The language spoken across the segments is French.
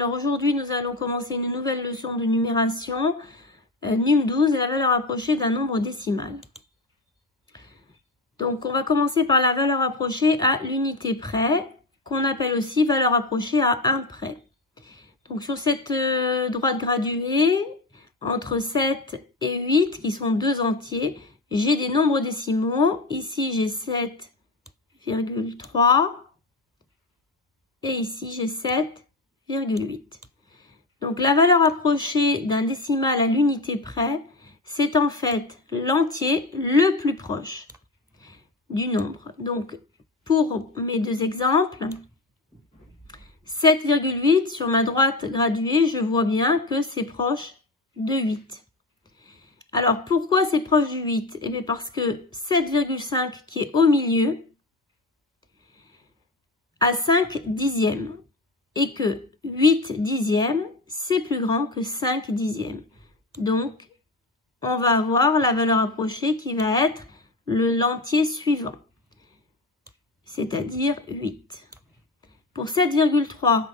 Alors aujourd'hui, nous allons commencer une nouvelle leçon de numération, num 12, la valeur approchée d'un nombre décimal. Donc on va commencer par la valeur approchée à l'unité près, qu'on appelle aussi valeur approchée à 1 près. Donc sur cette droite graduée, entre 7 et 8, qui sont deux entiers, j'ai des nombres décimaux. Ici j'ai 7,3 et ici j'ai 7,8. Donc la valeur approchée d'un décimal à l'unité près, c'est en fait l'entier le plus proche du nombre. Donc pour mes deux exemples, 7,8 sur ma droite graduée, je vois bien que c'est proche de 8. Alors pourquoi c'est proche du 8? Eh bien parce que 7,5 qui est au milieu a 5 dixièmes et que 8 dixièmes c'est plus grand que 5 dixièmes. Donc on va avoir la valeur approchée qui va être l'entier suivant, c'est-à-dire 8. Pour 7,3,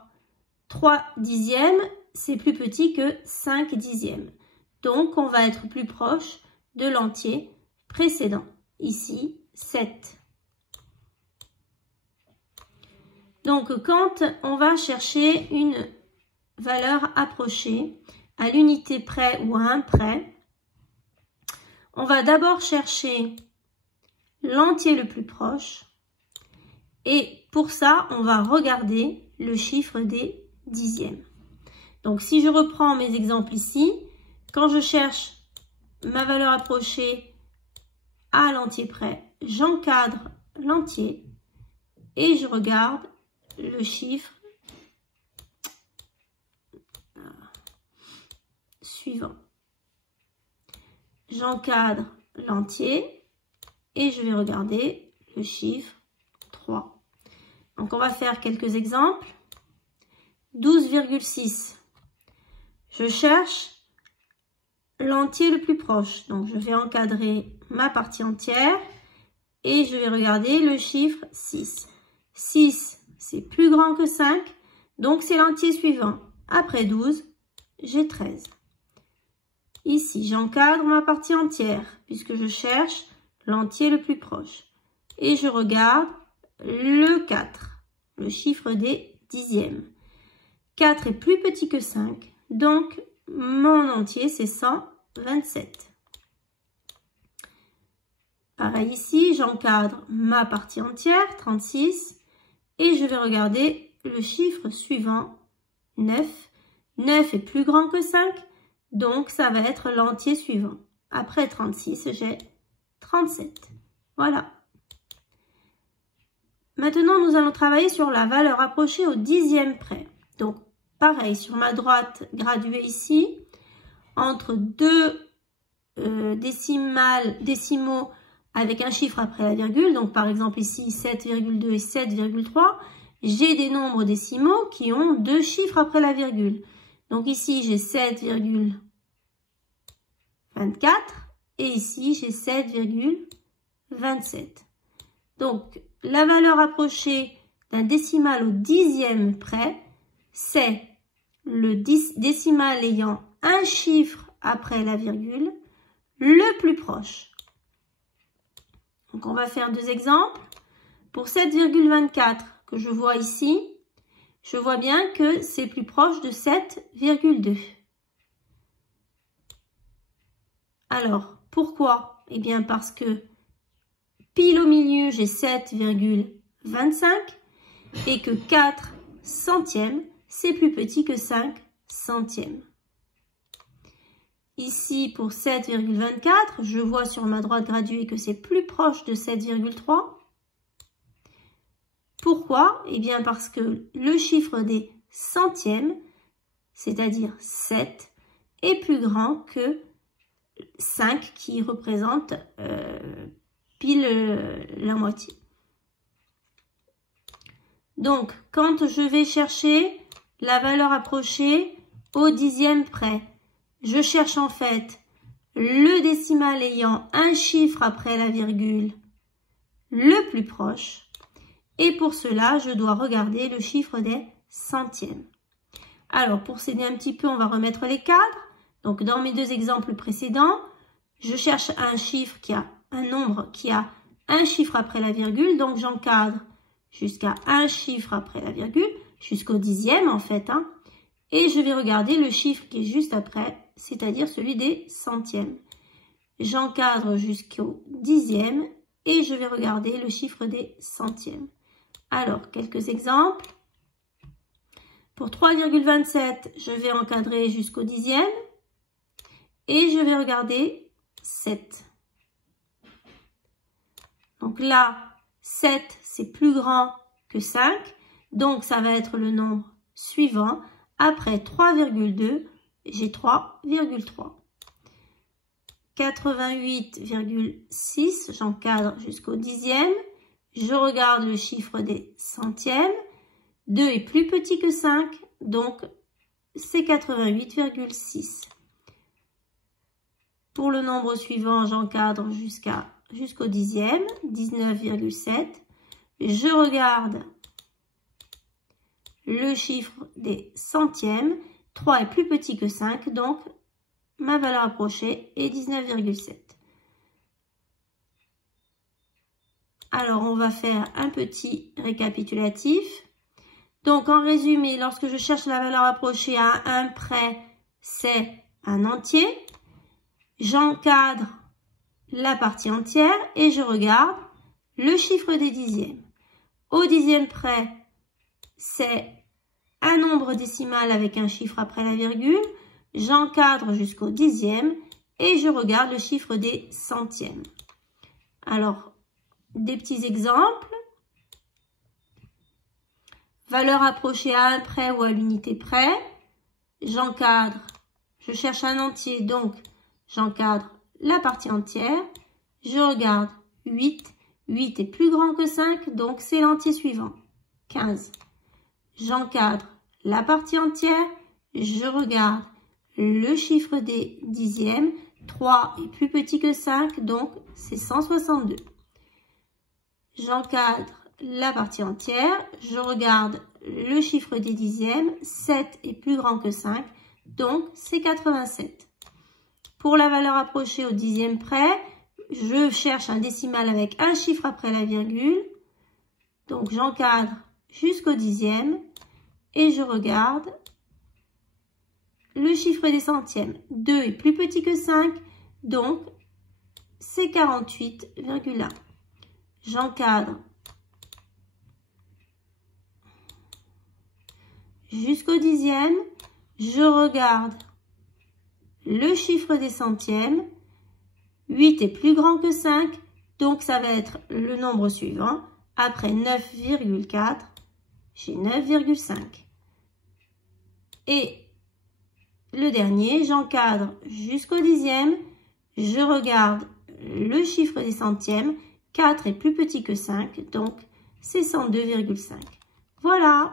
3 dixièmes, c'est plus petit que 5 dixièmes. Donc, on va être plus proche de l'entier précédent. Ici, 7. Donc, quand on va chercher une valeur approchée à l'unité près ou à 1 près, on va d'abord chercher l'entier le plus proche. Et pour ça, on va regarder le chiffre des dixièmes. Donc, si je reprends mes exemples ici, quand je cherche ma valeur approchée à l'entier près, j'encadre l'entier et je regarde le chiffre suivant. J'encadre l'entier et je vais regarder le chiffre 3. Donc, on va faire quelques exemples. 12,6. Je cherche l'entier le plus proche. Donc, je vais encadrer ma partie entière et je vais regarder le chiffre 6. 6, c'est plus grand que 5, donc c'est l'entier suivant. Après 12, j'ai 13. Ici, j'encadre ma partie entière puisque je cherche l'entier le plus proche. Et je regarde le 4, le chiffre des dixièmes. 4 est plus petit que 5, donc mon entier c'est 127. Pareil ici, j'encadre ma partie entière, 36, et je vais regarder le chiffre suivant, 9. 9 est plus grand que 5, donc ça va être l'entier suivant. Après 36, j'ai 37. Voilà. Maintenant, nous allons travailler sur la valeur approchée au dixième près. Donc, pareil, sur ma droite graduée ici, entre deux décimaux avec un chiffre après la virgule, donc par exemple ici 7,2 et 7,3, j'ai des nombres décimaux qui ont deux chiffres après la virgule. Donc ici, j'ai 7,24 et ici, j'ai 7,27. Donc, la valeur approchée d'un décimal au dixième près, c'est le décimal ayant un chiffre après la virgule, le plus proche. Donc, on va faire deux exemples. Pour 7,24 que je vois ici, je vois bien que c'est plus proche de 7,2. Alors, pourquoi? Eh bien, parce que pile au milieu, j'ai 7,25 et que 4 centièmes, c'est plus petit que 5 centièmes. Ici, pour 7,24, je vois sur ma droite graduée que c'est plus proche de 7,3. Pourquoi? Eh bien, parce que le chiffre des centièmes, c'est-à-dire 7, est plus grand que 5 qui représente pile la moitié. Donc, quand je vais chercher la valeur approchée au dixième près, je cherche en fait le décimal ayant un chiffre après la virgule le plus proche. Et pour cela, je dois regarder le chiffre des centièmes. Alors, pour s'aider un petit peu, on va remettre les cadres. Donc, dans mes deux exemples précédents, je cherche un chiffre qui a un nombre qui a un chiffre après la virgule. Donc, j'encadre jusqu'à un chiffre après la virgule, jusqu'au dixième en fait. Et je vais regarder le chiffre qui est juste après, c'est-à-dire celui des centièmes. J'encadre jusqu'au dixième et je vais regarder le chiffre des centièmes. Alors, quelques exemples. Pour 3,27, je vais encadrer jusqu'au dixième et je vais regarder 7. Donc là, 7, c'est plus grand que 5, donc ça va être le nombre suivant. Après 3,2, j'ai 3,3. 88,6, j'encadre jusqu'au dixième. Je regarde le chiffre des centièmes. 2 est plus petit que 5, donc c'est 88,6. Pour le nombre suivant, j'encadre jusqu'au dixième, 19,7. Je regarde le chiffre des centièmes. 3 est plus petit que 5, donc ma valeur approchée est 19,7. Alors, on va faire un petit récapitulatif. Donc, en résumé, lorsque je cherche la valeur approchée à un près, c'est un entier. J'encadre la partie entière et je regarde le chiffre des dixièmes. Au dixième près, c'est un nombre décimal avec un chiffre après la virgule. J'encadre jusqu'au dixième et je regarde le chiffre des centièmes. Alors, des petits exemples. Valeur approchée à un près ou à l'unité près. J'encadre, je cherche un entier, donc j'encadre la partie entière. Je regarde 8. 8 est plus grand que 5, donc c'est l'entier suivant. 15. J'encadre la partie entière. Je regarde le chiffre des dixièmes. 3 est plus petit que 5, donc c'est 162. J'encadre la partie entière. Je regarde le chiffre des dixièmes. 7 est plus grand que 5, donc c'est 87. Pour la valeur approchée au dixième près, je cherche un décimal avec un chiffre après la virgule. Donc j'encadre jusqu'au dixième et je regarde le chiffre des centièmes. 2 est plus petit que 5, donc c'est 48,1. J'encadre jusqu'au dixième, je regarde le chiffre des centièmes. 8 est plus grand que 5, donc ça va être le nombre suivant. Après 9,4, j'ai 9,5. Et le dernier, j'encadre jusqu'au dixième, je regarde le chiffre des centièmes. 4 est plus petit que 5, donc c'est 102,5. Voilà.